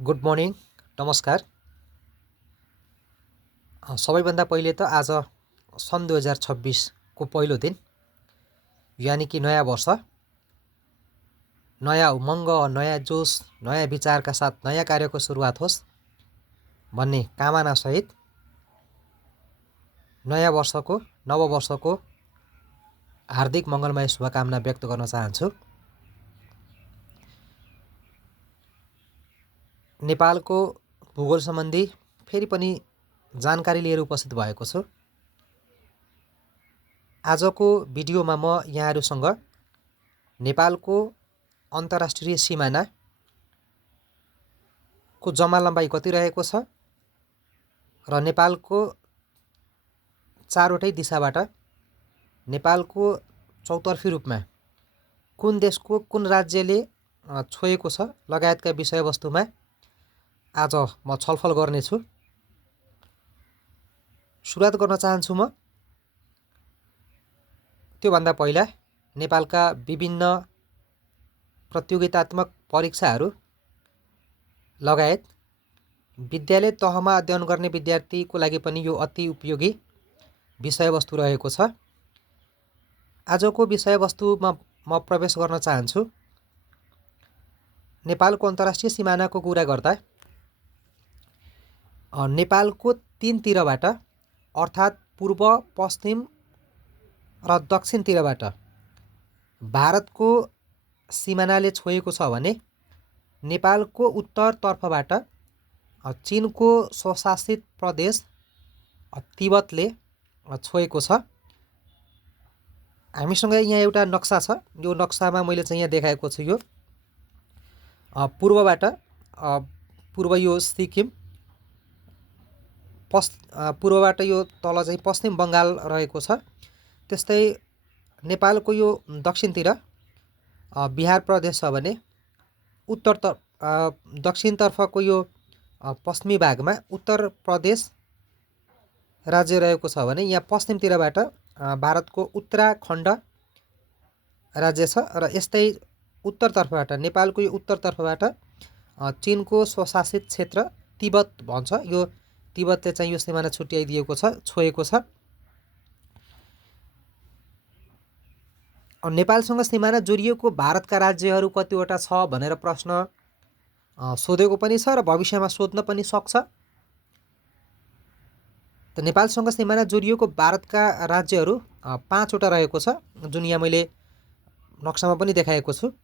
Good morning, नमस्कार। सबैभन्दा पहिले त आज सन् 2026 को पहिलो दिन, यानि कि नयाँ वर्ष, नयाँ उमङ्ग, नयाँ जोस, नयाँ विचारका साथ नयाँ कार्यको सुरुवात होस् भन्ने कामनासहित नयाँ वर्षको, नववर्षको हार्दिक मङ्गलमय शुभकामना व्यक्त गर्न चाहन्छु। नेपालको भूगोल सम्बन्धी फेरि पनि जानकारी लिएर उपस्थित भएको छु। आजको भिडियोमा म यहाँहरूसँग नेपालको अन्तर्राष्ट्रिय सिमानाको जम्मा लम्बाइ कति रहेको छ र नेपालको चारवटै दिशाबाट नेपालको चौतर्फी रूपमा कुन देशको कुन राज्यले छोएको छ लगायतका विषयवस्तुमा आज म छलफल गर्नेछु। सुरुवात गर्न चाहन्छु म त्योभन्दा पहिला नेपालका विभिन्न प्रतियोगितात्मक परीक्षाहरू लगायत विद्यालय तहमा अध्ययन गर्ने विद्यार्थीको लागि पनि यो अति उपयोगी विषयवस्तु रहेको छ। आजको विषयवस्तुमा म प्रवेश गर्न चाहन्छु। नेपालको अन्तर्राष्ट्रिय सिमानाको कुरा गर्दा नेपालको तीनतिरबाट अर्थात् पूर्व, पश्चिम र दक्षिणतिरबाट भारतको सिमानाले छोएको छ भने नेपालको उत्तरतर्फबाट चिनको स्वशासित प्रदेश तिब्बतले छोएको छ। हामीसँग यहाँ एउटा नक्सा छ। यो नक्सामा मैले चाहिँ यहाँ देखाएको छु। यो पूर्वबाट पूर्व यो सिक्किम, पूर्वबाट यो तल चाहिँ पश्चिम बङ्गाल रहेको छ। त्यस्तै नेपालको यो दक्षिणतिर बिहार प्रदेश छ भने दक्षिणतर्फको यो पश्चिमी भागमा उत्तर प्रदेश राज्य रहेको छ भने यहाँ पश्चिमतिरबाट भारतको उत्तराखण्ड राज्य छ र यस्तै उत्तरतर्फबाट नेपालको यो उत्तरतर्फबाट चिनको स्वशासित क्षेत्र तिब्बत भन्छ। यो तिब्बतले चाहिँ यो सिमाना छुट्याइदिएको छ, छोएको छ। नेपालसँग सिमाना जोडिएको भारतका राज्यहरू कतिवटा छ भनेर प्रश्न सोधेको पनि छ र भविष्यमा सोध्न पनि सक्छ। त नेपालसँग सिमाना जोडिएको भारतका राज्यहरू 5वटा रहेको छ, जुन यहाँ मैले नक्सामा पनि देखाएको छु।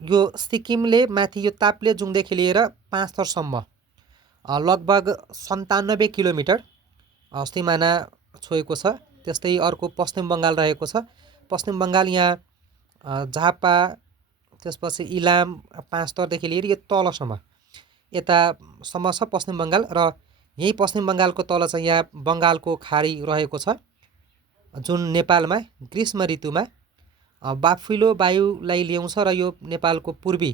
यो सिक्किमले माथि यो ताप्लेजुङदेखि लिएर पाँचथरसम्म लगभग 97 किलोमिटर सिमाना छोएको छ। त्यस्तै अर्को पश्चिम बङ्गाल रहेको छ। पश्चिम बङ्गाल यहाँ झापा, त्यसपछि इलाम, पाँचथरदेखि लिएर यो तलसम्म यतासम्म छ पश्चिम बङ्गाल। र यही पश्चिम बङ्गालको तल चाहिँ यहाँ बङ्गालको खाडी रहेको छ, जुन नेपालमा ग्रीष्म ऋतुमा बाफिलो वायुलाई ल्याउँछ र यो नेपालको पूर्वी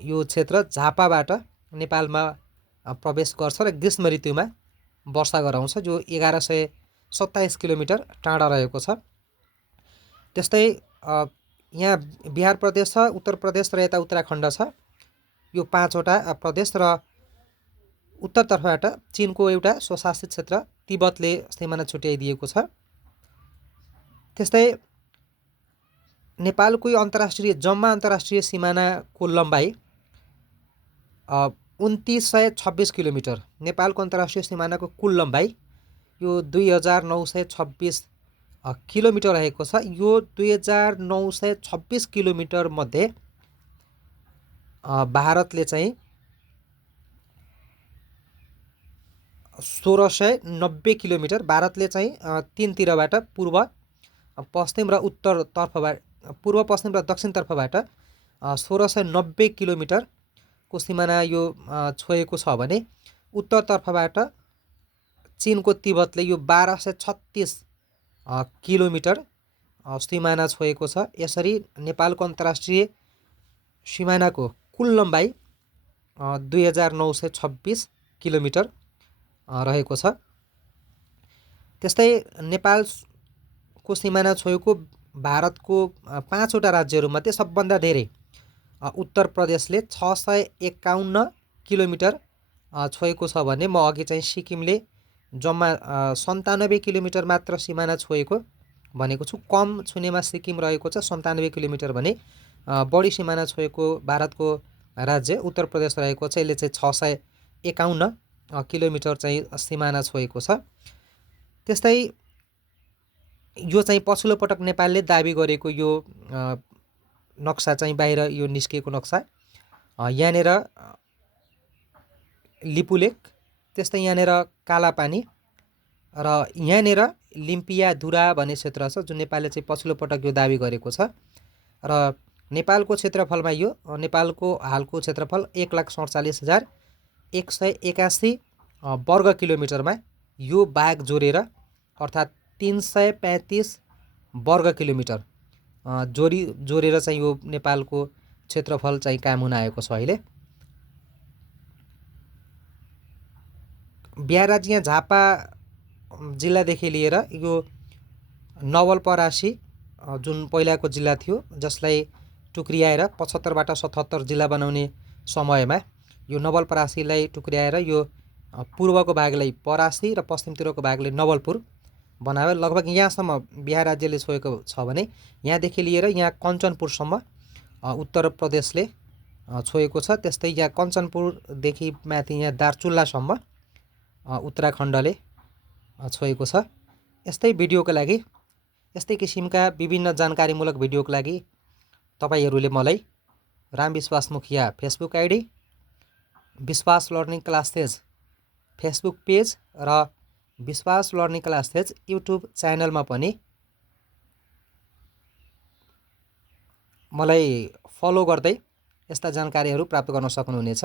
यो क्षेत्र झापाबाट नेपालमा प्रवेश गर्छ र ग्रीष्म ऋतुमा वर्षा गराउँछ, जो 1127 किलोमिटर टाढा रहेको छ। त्यस्तै यहाँ बिहार प्रदेश छ, उत्तर प्रदेश र यता उत्तराखण्ड छ। यो 5वटा प्रदेश र उत्तरतर्फबाट चिनको एउटा स्वशासित क्षेत्र तिब्बतले सिमाना छुट्याइदिएको छ। त्यस्तै नेपालको यो जम्मा अन्तर्राष्ट्रिय सिमानाको लम्बाइ 2926 किलोमिटर। नेपालको अन्तर्राष्ट्रिय सिमानाको कुल लम्बाइ यो 2926 किलोमिटर रहेको छ। यो 2926 किलोमिटर मध्ये भारतले चाहिँ 1690 किलोमिटर, भारतले चाहिँ तीनतिरबाट पूर्व, पश्चिम र उत्तरतर्फबाट, पूर्व, पश्चिम र दक्षिणतर्फबाट 1690 किलोमिटरको सिमाना यो छोएको छ भने उत्तरतर्फबाट चिनको तिब्बतले यो 1236 किलोमिटर सिमाना छोएको छ। यसरी नेपालको अन्तर्राष्ट्रिय सिमानाको कुल लम्बाइ 2926 किलोमिटर रहेको छ। त्यस्तै नेपालको सिमाना छोएको भारतको 5वटा राज्यहरूमध्ये सबभन्दा धेरै उत्तर प्रदेशले 651 किलोमिटर छोएको छ भने म अघि चाहिँ सिक्किमले जम्मा 97 किलोमिटर मात्र सिमाना छोएको भनेको छु। कम छुनेमा सिक्किम रहेको छ 97 किलोमिटर भने बढी सिमाना छोएको भारतको राज्य उत्तर प्रदेश रहेको छ। यसले चाहिँ 651 किलोमिटर चाहिँ सिमाना छोएको छ। त्यस्तै यो चाहिँ पछिल्लो पटक नेपालले दाबी गरेको यो नक्सा चाहिँ बाहिर यो निस्किएको नक्सा यहाँनिर लिपुलेक, त्यस्तै यहाँनिर कालापानी र यहाँनिर लिम्पियाधुरा भन्ने क्षेत्र छ जुन नेपालले चाहिँ पछिल्लो पटक यो दाबी गरेको छ। र नेपालको क्षेत्रफलमा यो नेपालको हालको क्षेत्रफल 1,47,181 वर्ग किलोमिटरमा यो भाग जोडेर अर्थात् 335 वर्ग किलोमिटर जोडेर चाहिँ यो नेपालको क्षेत्रफल चाहिँ काम हुन आएको छ। अहिले बिहार राज्य झापा जिल्लादेखि लिएर यो नवलपरासी जुन पहिलाको जिल्ला थियो जसलाई टुक्रियाएर 75बाट 77 जिल्ला बनाउने समयमा यो नवलपरासीलाई टुक्रियाएर यो पूर्वको भागलाई परासी र पश्चिमतिरको भागले नवलपुर बनायो। लगभग यहाँसम्म बिहार राज्यले छोएको छ भने यहाँदेखि लिएर यहाँ कञ्चनपुरसम्म उत्तर प्रदेशले छोएको छ। त्यस्तै यहाँ कञ्चनपुरदेखि माथि यहाँ दार्चुल्लासम्म उत्तराखण्डले छोएको छ। यस्तै भिडियोको लागि, यस्तै किसिमका विभिन्न जानकारीमूलक भिडियोको लागि तपाईहरूले मलाई रामविश्वास मुखिया फेसबुक आइडी, विश्वास लर्निङ क्लासेज फेसबुक पेज र विश्वास लर्निङ क्लासेज युट्युब च्यानलमा पनि मलाई फलो गर्दै यस्ता जानकारीहरू प्राप्त गर्न सक्नुहुनेछ।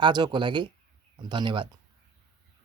आजको लागि धन्यवाद।